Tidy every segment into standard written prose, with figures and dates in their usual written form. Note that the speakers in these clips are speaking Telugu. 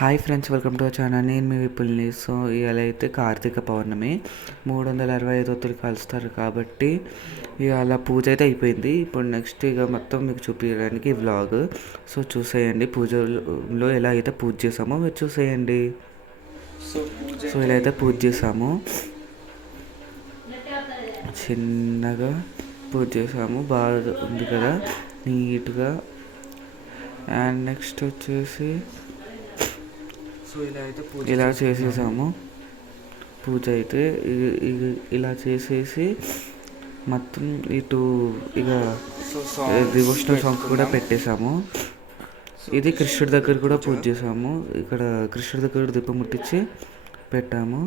Hi friends, welcome to our channel. నేను మీ విపుల్ని. సో ఇవాళ అయితే కార్తీక పౌర్ణమి, 365 ఒత్తులు కలుస్తారు కాబట్టి ఇవాళ పూజ అయితే అయిపోయింది. ఇప్పుడు నెక్స్ట్ ఇక మొత్తం మీకు చూపించడానికి వ్లాగ్. సో చూసేయండి, పూజలో ఎలా అయితే పూజ చేసామో మీరు చూసేయండి. సో ఇలా అయితే పూజ చేసాము, చిన్నగా పూజ చేసాము, బాగా ఉంది కదా నీట్గా. అండ్ నెక్స్ట్ వచ్చేసి ఇలా చేసేసాము పూజ అయితే. ఇలా చేసేసి మొత్తం ఇటు ఇక డివోషనల్ సాంగ్స్ కూడా పెట్టేశాము. ఇది కృష్ణుడి దగ్గర కూడా పూజ చేసాము. ఇక్కడ కృష్ణుడి దగ్గర దీపం ముట్టించి పెట్టాము.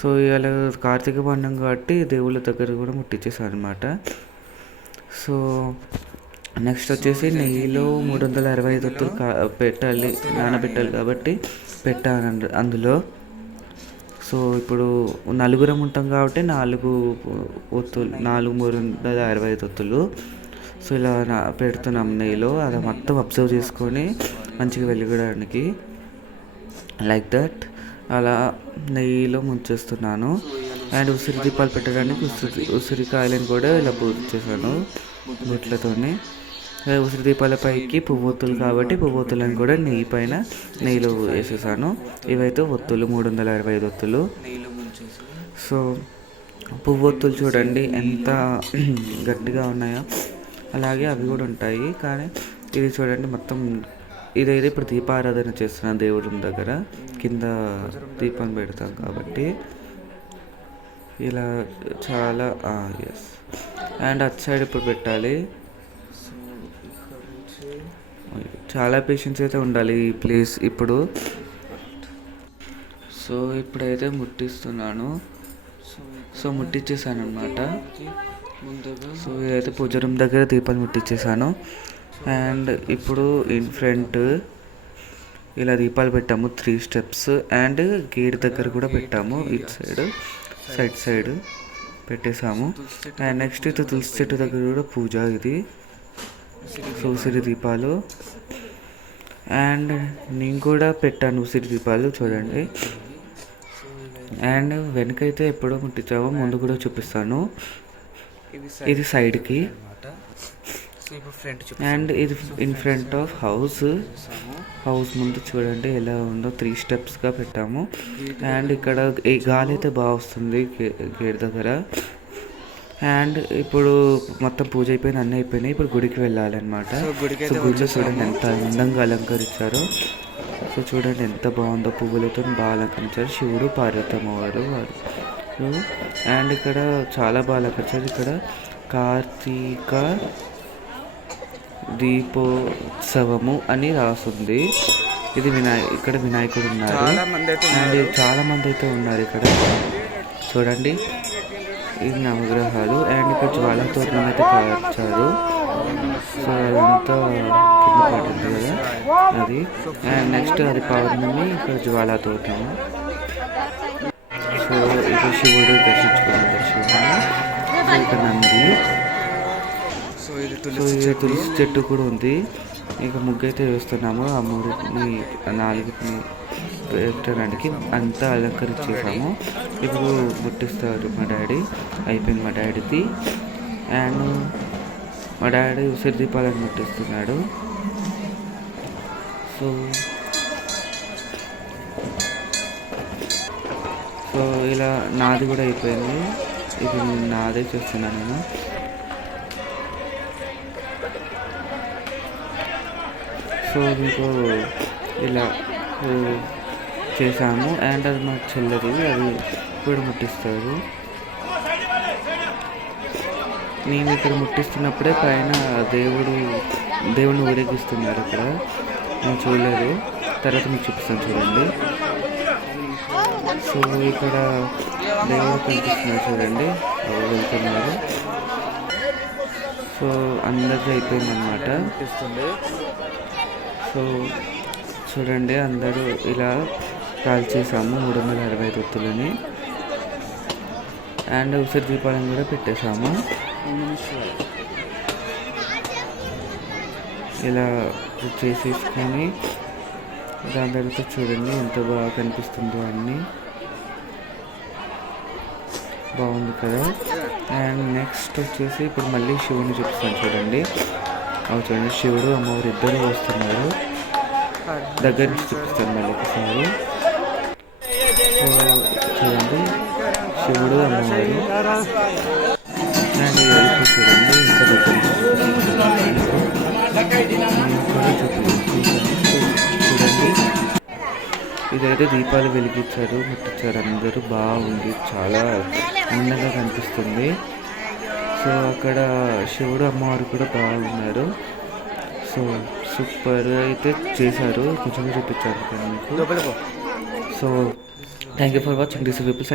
సో ఇవాళ కార్తీక పౌర్ణమి కాబట్టి దేవుళ్ళ దగ్గర కూడా ముట్టించేసాను అనమాట. సో నెక్స్ట్ వచ్చేసి నెయ్యిలో 365 ఒత్తులు పెట్టాలి, నానబెట్టాలి కాబట్టి పెట్టాను అందులో. సో ఇప్పుడు నలుగురం ఉంటాం కాబట్టి 4 ఒత్తులు, 365 ఒత్తులు. సో ఇలా పెడుతున్నాం నెయ్యిలో. అది మొత్తం అబ్జర్వ్ చేసుకొని మంచిగా వెలగడానికి, లైక్ దట్ అలా నెయ్యిలో ముంచేస్తున్నాను. అండ్ ఉసిరి దీపాలు పెట్టడానికి ఉసిరికాయలను కూడా ఇలా పూజ చేశాను బొట్లతోని. ఉసిరి దీపాల పైకి పువ్వొత్తులు కాబట్టి పువ్వొత్తులను కూడా నెయ్యి పైన నెయ్యిలో వేసేసాను. ఇవైతే ఒత్తులు, 365 ఒత్తులు. సో పువ్వొత్తులు చూడండి ఎంత గట్టిగా ఉన్నాయో, అలాగే అవి కూడా ఉంటాయి. కానీ ఇది చూడండి మొత్తం. ఇదైతే ఇప్పుడు దీపారాధన చేస్తున్నాను దేవుడి దగ్గర, కింద దీపం పెడతాం కాబట్టి ఇలా చాలా ఎస్. అండ్ అటు సైడ్ ఇప్పుడు పెట్టాలి. చాలా పేషెన్స్ అయితే ఉండాలి ఈ ప్లేస్ ఇప్పుడు. సో ఇప్పుడైతే ముట్టిస్తున్నాను. సో ముట్టించేసాను అనమాట. సో ఇదైతే పూజ రూమ్ దగ్గర దీపాలు ముట్టించేసాను. అండ్ ఇప్పుడు ఇన్ ఫ్రంట్ ఇలా దీపాలు పెట్టాము 3 స్టెప్స్. అండ్ గేట్ దగ్గర కూడా పెట్టాము, ఇటు సైడ్ పెట్టేసాము. అండ్ నెక్స్ట్ ఇది తులసి చెట్టు దగ్గర కూడా పూజ. ఇది ఉసిరి దీపాలు. అండ్ నేను కూడా పెట్టాను ఉసిరి దీపాలు చూడండి. అండ్ వెనకైతే ఎప్పుడో ముట్టించామో ముందు కూడా చూపిస్తాను. ఇది సైడ్కి. అండ్ ఇది ఇన్ ఫ్రంట్ ఆఫ్ హౌస్ ముందు చూడండి ఎలా ఉందో. 3 స్టెప్స్గా పెట్టాము. అండ్ ఇక్కడ ఈ గాలి అయితే బాగా వస్తుంది గేట్ దగ్గర. అండ్ ఇప్పుడు మొత్తం పూజ అయిపోయింది, అన్నీ అయిపోయినాయి. ఇప్పుడు గుడికి వెళ్ళాలన్నమాట. సో గుడిలో చూడండి ఎంత అందంగా అలంకరించారో. సో చూడండి ఎంత బాగుందో, పువ్వులతో బాగా అలంకరించారు. శివుడు, పార్వతమ్మ వారు. అండ్ ఇక్కడ చాలా బాగా అలంకరించారు. ఇక్కడ కార్తీక దీపోత్సవము అని రాసుంది. ఇది ఇక్కడ వినాయకుడు ఉన్నారు. అండ్ చాలా మంది అయితే ఉన్నారు ఇక్కడ చూడండి. ఇది నవగ్రహాలు. అండ్ ఇక్కడ జ్వాలా తోరణం అయితే కాల్చారు. సో అదంతా కింద పడుతుంది కదా అది. అండ్ నెక్స్ట్ అది పౌర్ణమి, ఇక్కడ జ్వాలా తోరణం. సో ఇక్కడ శివుడు దర్శించుకున్నారు. ఇక్కడ నంది. సో ఇది తులసి చెట్టు కూడా ఉంది. ఇక ముగ్గు అయితే వేస్తున్నాము. ఆ 3ని 4ని పెట్టడానికి అంతా అలంకరించేసాము. ఇప్పుడు ముట్టిస్తారు మా డాడీ. అయిపోయింది మా డాడీది. అండ్ మా డాడీ ఉసిరి దీపాలను ముట్టిస్తున్నాడు. సో ఇలా నాది కూడా అయిపోయింది. ఇది నాదే చేస్తున్నాను నేను. సో మీకు ఇలా చేసాము. అండ్ అది మా చెల్లెది, అది కూడా ముట్టిస్తారు. నేను ఇక్కడ ముట్టిస్తున్నప్పుడే పైన దేవుడిని ఊరేగిస్తున్నారు. ఇక్కడ నేను చూడలేదు, తర్వాత మీకు చూపిస్తాను చూడండి. సో ఇక్కడ దేవుడు కనిపిస్తున్నారు చూడండి, వెళ్తున్నారు. సో అందరికీ అయిపోయిందన్నమాట. సో చూడండి అందరూ ఇలా కాల్చేసాము 365 ఒత్తులని. అండ్ ఉసిరి దీపాలను కూడా పెట్టేసాము. ఇలా చేసేసుకొని దాని తర్వాత చూడండి ఎంత బాగా కనిపిస్తుందో అన్నీ బాగుంది కదా. అండ్ నెక్స్ట్ వచ్చేసి ఇప్పుడు మళ్ళీ శివుని చూపిస్తాను చూడండి. అవి చూడండి శివుడు అమ్మవారు ఇద్దరు వస్తున్నారు. దగ్గర నుంచి చూపిస్తాను మళ్ళీ ఒకసారి. సో చూడండి శివుడు అమ్మవారు. అండ్ ఇప్పుడు చూడండి ఇంకా దగ్గర చూడండి ఇదైతే దీపాలు వెలిగించారు, ముట్టించారు అందరూ. బాగుంది, చాలా అందంగా కనిపిస్తుంది. సో అక్కడ శివుడు అమ్మవారు కూడా బాగున్నారు. సో సూపర్ అయితే చేశారు, కొంచెం చూపించారు మీకు. So thank you for watching this people.